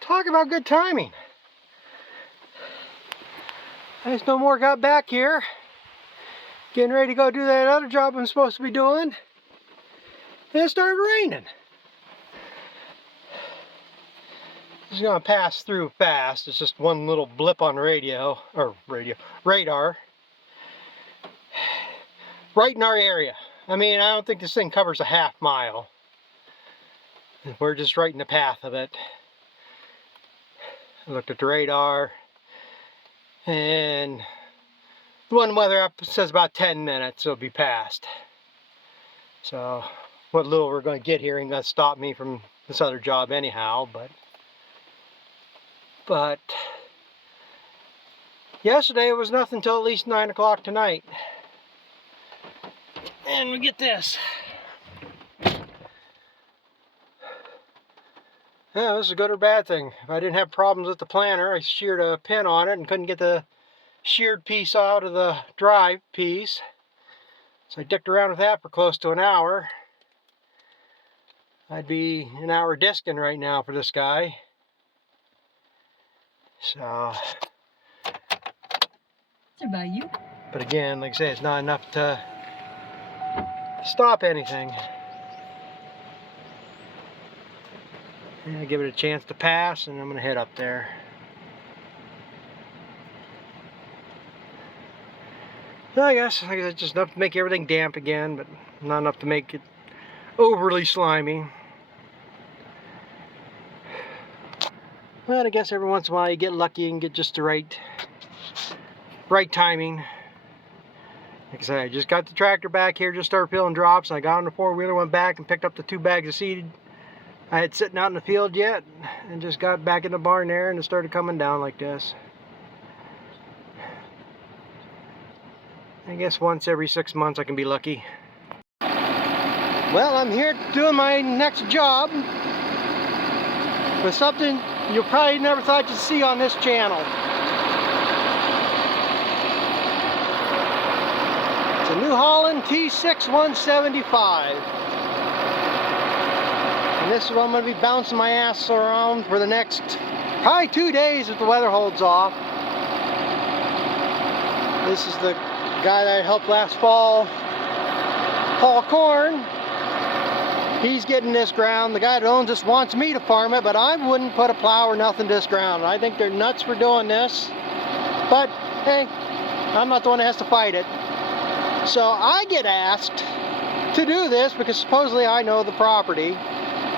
Talk about good timing. I just no more got back here. Getting ready to go do that other job I'm supposed to be doing. And it started raining. It's gonna pass through fast. It's just one little blip on radar. Right in our area. I mean, I don't think this thing covers a half mile. We're just right in the path of it. I looked at the radar, and the one weather app says about 10 minutes it'll be past. So what little we're going to get here ain't going to stop me from this other job anyhow, but yesterday it was nothing until at least 9 o'clock tonight. And we get this. Yeah, this is a good or bad thing. If I didn't have problems with the planter, I sheared a pin on it and couldn't get the sheared piece out of the drive piece. So I dicked around with that for close to an hour. I'd be an hour disking right now for this guy. So. It's about you. But again, like I say, it's not enough to stop anything. And I give it a chance to pass, and I'm going to head up there. So I guess it's just enough to make everything damp again, but not enough to make it overly slimy. But I guess every once in a while you get lucky and get just the right timing. Like I said, I just got the tractor back here, just started peeling drops. I got on the four-wheeler, went back and picked up the 2 bags of seed I had sitting out in the field yet, and just got back in the barn there, and it started coming down like this. I guess once every 6 months I can be lucky. Well, I'm here doing my next job with something you probably never thought you'd see on this channel. It's a New Holland T6 175. And this is what I'm going to be bouncing my ass around for the next probably 2 days if the weather holds off. This is the guy that I helped last fall haul corn. He's getting this ground. The guy that owns this wants me to farm it, but I wouldn't put a plow or nothing to this ground. I think they're nuts for doing this. But hey, I'm not the one that has to fight it. So I get asked to do this because supposedly I know the property.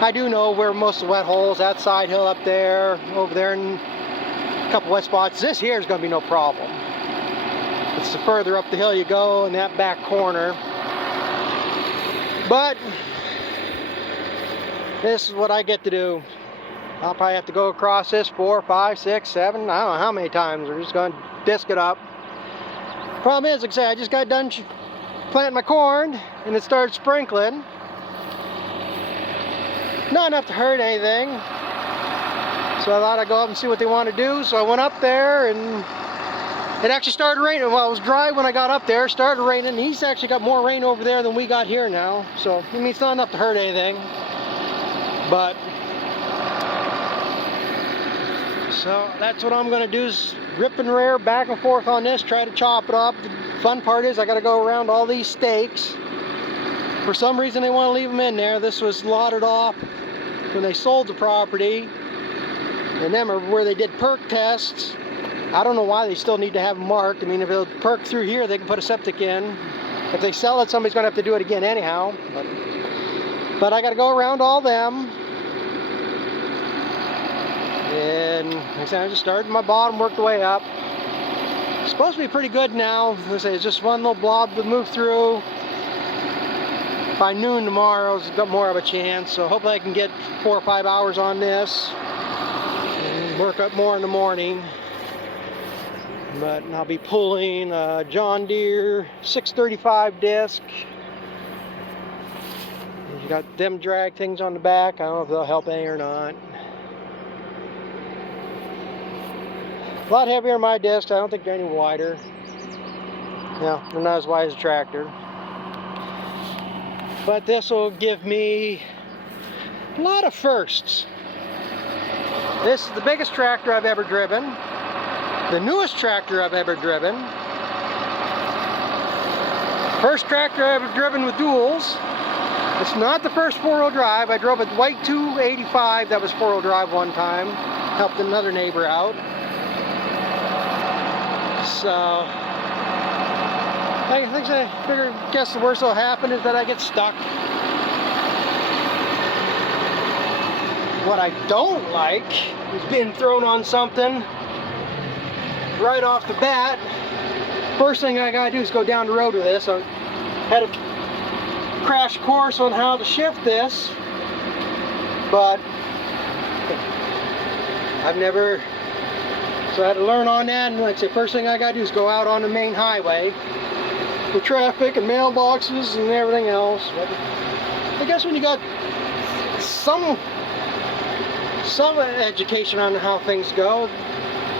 I do know where most of the wet holes, that side hill up there, over there, and a couple wet spots. This here is going to be no problem. It's the further up the hill you go in that back corner. But this is what I get to do. I'll probably have to go across this 4, 5, 6, 7, I don't know how many times. We're just going to disc it up. Problem is, like I say, I just got done planting my corn and it started sprinkling. Not enough to hurt anything. So I thought I'd go up and see what they want to do. So I went up there and it actually started raining. Well, it was dry when I got up there. It started raining. He's actually got more rain over there than we got here now. So, I mean, it's not enough to hurt anything. But, so that's what I'm going to do is rip and rear back and forth on this. Try to chop it up. The fun part is I got to go around all these stakes. For some reason they want to leave them in there. This was lotted off when they sold the property. And them are where they did perk tests. I don't know why they still need to have them marked. I mean, if it'll perk through here, they can put a septic in. If they sell it, somebody's going to have to do it again anyhow. But I got to go around all them. And like I said, I just started my bottom, worked the way up. It's supposed to be pretty good now. Like I say, it's just one little blob to move through. By noon tomorrow, it's got more of a chance. So hopefully I can get 4 or 5 hours on this. And work up more in the morning. But I'll be pulling a John Deere 635 disc. You got them drag things on the back. I don't know if they'll help any or not. A lot heavier than my discs. I don't think they're any wider. No, they're not as wide as a tractor. But this will give me a lot of firsts. This is the biggest tractor I've ever driven. The newest tractor I've ever driven. First tractor I've ever driven with duals. It's not the first four-wheel drive. I drove a white 285 that was four-wheel drive one time. Helped another neighbor out. So, I guess the worst that'll happen is that I get stuck. What I don't like is being thrown on something right off the bat. First thing I gotta do is go down the road with this. I had a crash course on how to shift this, but I've never, so I had to learn on that. And like I say, first thing I gotta do is go out on the main highway for traffic and mailboxes and everything else. But I guess when you got some education on how things go,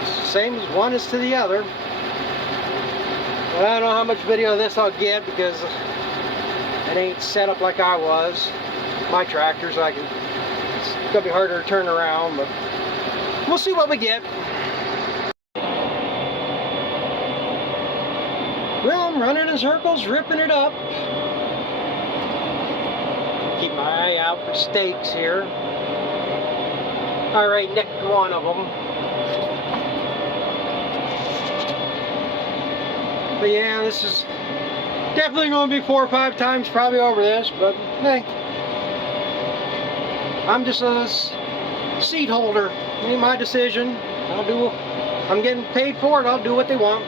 it's the same as one is to the other. But I don't know how much video of this I'll get because it ain't set up like I was. My tractor's like, it's gonna be harder to turn around, but we'll see what we get. Well, I'm running in circles, ripping it up. Keep my eye out for stakes here. Alright, nicked one of them. But yeah, this is definitely going to be 4 or 5 times probably over this, but hey, I'm just a seat holder. Ain't my decision. I'm getting paid for it. I'll do what they want.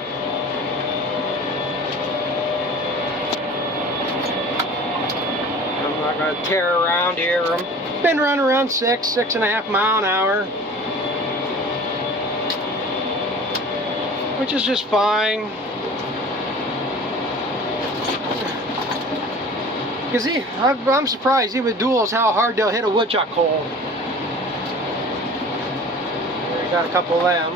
I'm not going to tear around here. I've been running around 6.5 miles an hour, which is just fine. Because I'm surprised, even with duals, how hard they'll hit a woodchuck hole. There, got a couple of them.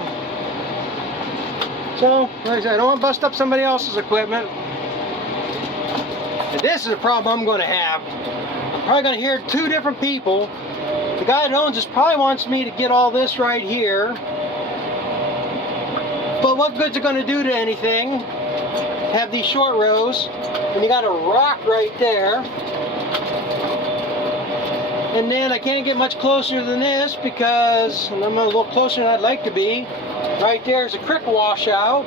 So, like I said, I don't want to bust up somebody else's equipment. And this is a problem I'm going to have. I'm probably going to hear 2 different people. The guy that owns this probably wants me to get all this right here. But what good's it going to do to anything? Have these short rows. And you got a rock right there. And then I can't get much closer than this because, and I'm a little closer than I'd like to be. Right there's a creek washout.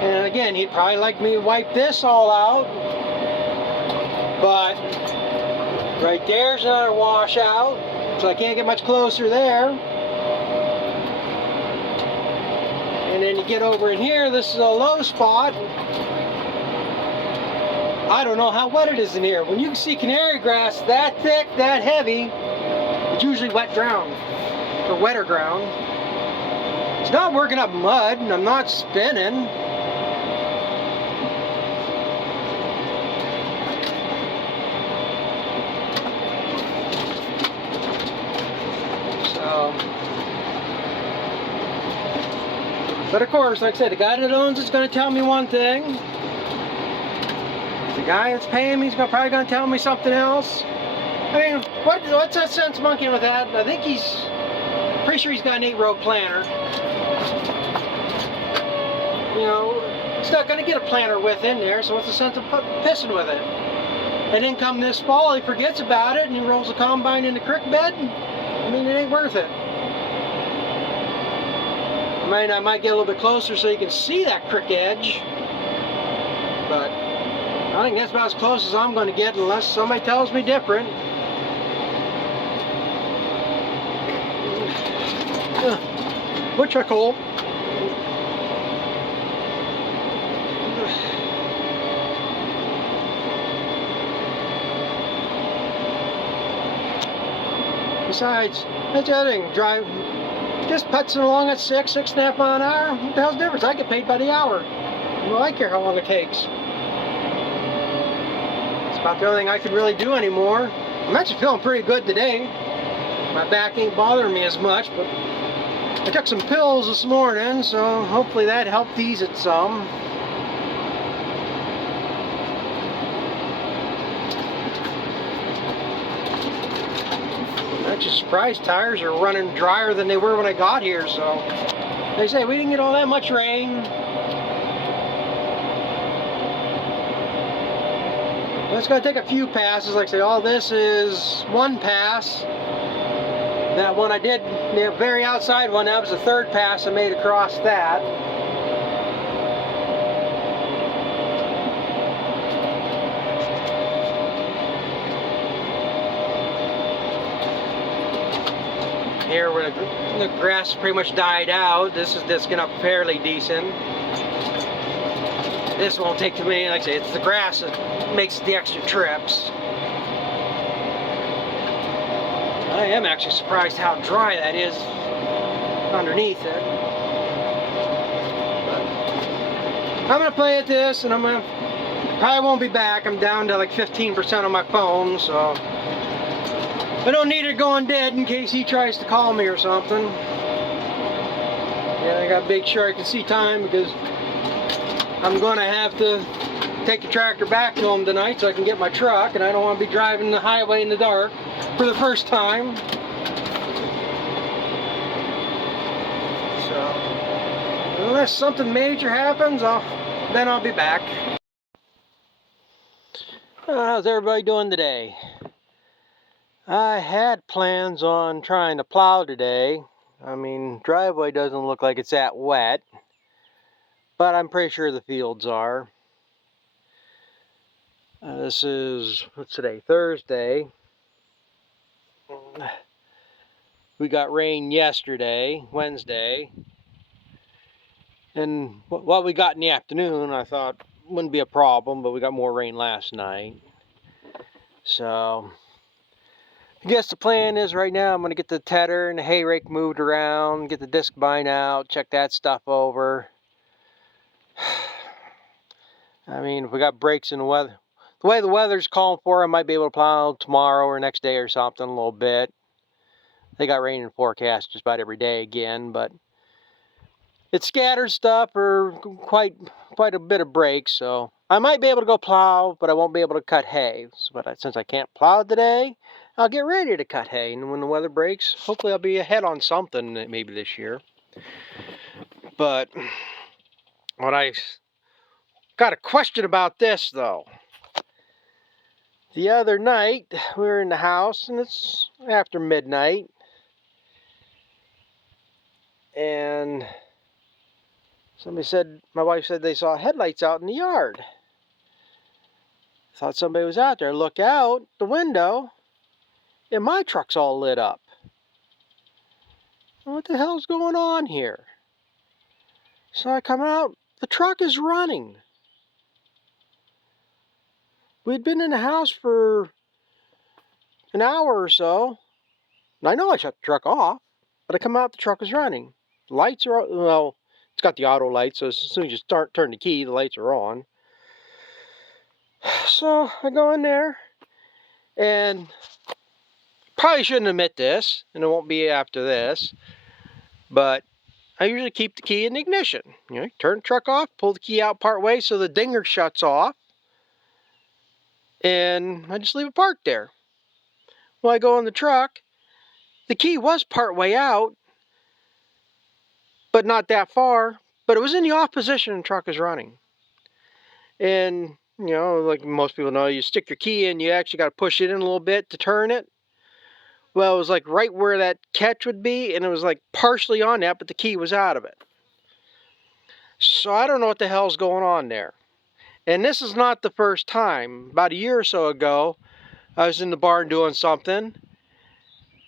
And again, he'd probably like me to wipe this all out. But right there's another washout. So I can't get much closer there. And then you get over in here, this is a low spot. I don't know how wet it is in here. When you can see canary grass that thick, that heavy, it's usually wet ground, or wetter ground. It's not working up mud, and I'm not spinning. So, but of course, like I said, the guy that owns it's going to tell me one thing. The guy that's paying me is probably going to tell me something else. I mean, what's that sense monkeying with that? I think pretty sure he's got an 8-row planter. You know, he's not going to get a planter width in there, so what's the sense of pissing with it? And then come this fall, he forgets about it and he rolls the combine in the creek bed. I mean, it ain't worth it. I might get a little bit closer so you can see that creek edge, but I think that's about as close as I'm going to get unless somebody tells me different. Woodchuck hole. Besides, that's the other thing. Just putzing along at 6.5 miles an hour. What the hell's the difference? I get paid by the hour. Well, I care how long it takes. It's about the only thing I can really do anymore. I'm actually feeling pretty good today. My back ain't bothering me as much, but I took some pills this morning, so hopefully that helped ease it some. actually surprised tires are running drier than they were when I got here, so they say we didn't get all that much rain. Well, it's going to take a few passes. Like I say, all this is one pass. That one I did, the very outside one, that was the third pass I made across that. Here where the grass pretty much died out, this is disking up fairly decent. This won't take too many, like I say, it's the grass that makes the extra trips. I am actually surprised how dry that is underneath it. But I'm going to play at this, and probably won't be back. I'm down to like 15% on my phone, so I don't need it going dead in case he tries to call me or something. Yeah, I got to make sure I can see time, because I'm going to have to take the tractor back to him tonight so I can get my truck, and I don't want to be driving the highway in the dark for the first time. So, unless something major happens, then I'll be back. How's everybody doing today? I had plans on trying to plow today. I mean, driveway doesn't look like it's that wet, but I'm pretty sure the fields are. This is, what's today? Thursday. We got rain yesterday, Wednesday. And what we got in the afternoon, I thought wouldn't be a problem, but we got more rain last night. So, I guess the plan is right now I'm going to get the tedder and the hay rake moved around, get the disc bind out, check that stuff over. I mean, if we got breaks in the weather, the way the weather's calling for, I might be able to plow tomorrow or next day or something a little bit. They got rain in forecast just about every day again, but it's scattered stuff or quite a bit of breaks, so I might be able to go plow, but I won't be able to cut hay. But since I can't plow today, I'll get ready to cut hay, and when the weather breaks, hopefully I'll be ahead on something maybe this year. But what I got a question about this though. The other night we were in the house, and it's after midnight, and somebody said, my wife said they saw headlights out in the yard. Thought somebody was out there. Look out the window, and my truck's all lit up. What the hell's going on here? So I come out, the truck is running. We'd been in the house for an hour or so, and I know I shut the truck off, but I come out, the truck is running. The lights are, well, it's got the auto lights, so as soon as you turn the key, the lights are on. So I go in there, and probably shouldn't admit this, and it won't be after this, but I usually keep the key in the ignition. You know, turn the truck off, pull the key out part way so the dinger shuts off, and I just leave it parked there. When I go in the truck, the key was part way out, but not that far, but it was in the off position and the truck is running. And, you know, like most people know, you stick your key in, you actually got to push it in a little bit to turn it. Well, it was like right where that catch would be, and it was like partially on that, but the key was out of it. So I don't know what the hell's going on there. And this is not the first time. About a year or so ago, I was in the barn doing something,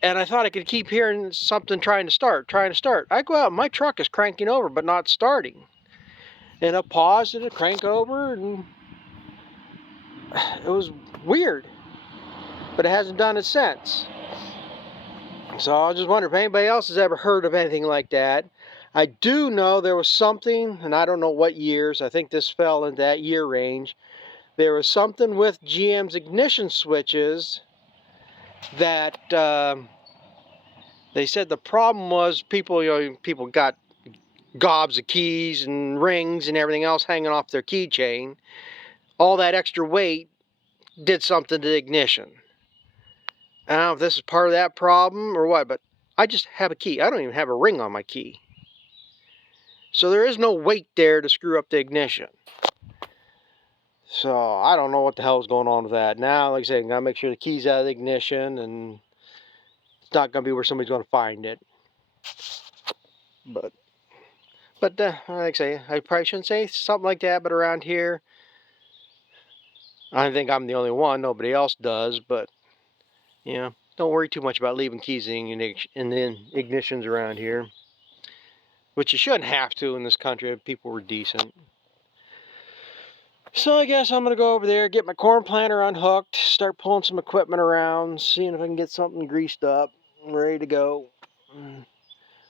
and I thought I could keep hearing something trying to start. I go out, my truck is cranking over, but not starting. And I paused and it cranked over, and it was weird. But it hasn't done it since. So I was just wondering if anybody else has ever heard of anything like that. I do know there was something, and I don't know what years, I think this fell in that year range. There was something with GM's ignition switches that they said the problem was people got gobs of keys and rings and everything else hanging off their keychain. All that extra weight did something to the ignition. I don't know if this is part of that problem or what, but I just have a key. I don't even have a ring on my key. So there is no weight there to screw up the ignition. So I don't know what the hell is going on with that. Now, like I say, I'm going to make sure the key's out of the ignition, and it's not going to be where somebody's going to find it. But like I say, I probably shouldn't say something like that, but around here, I think I'm the only one. Nobody else does, but, you know, don't worry too much about leaving keys in the ignitions around here. Which you shouldn't have to in this country if people were decent. So I guess I'm going to go over there, get my corn planter unhooked, start pulling some equipment around, seeing if I can get something greased up and ready to go.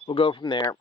We'll go from there.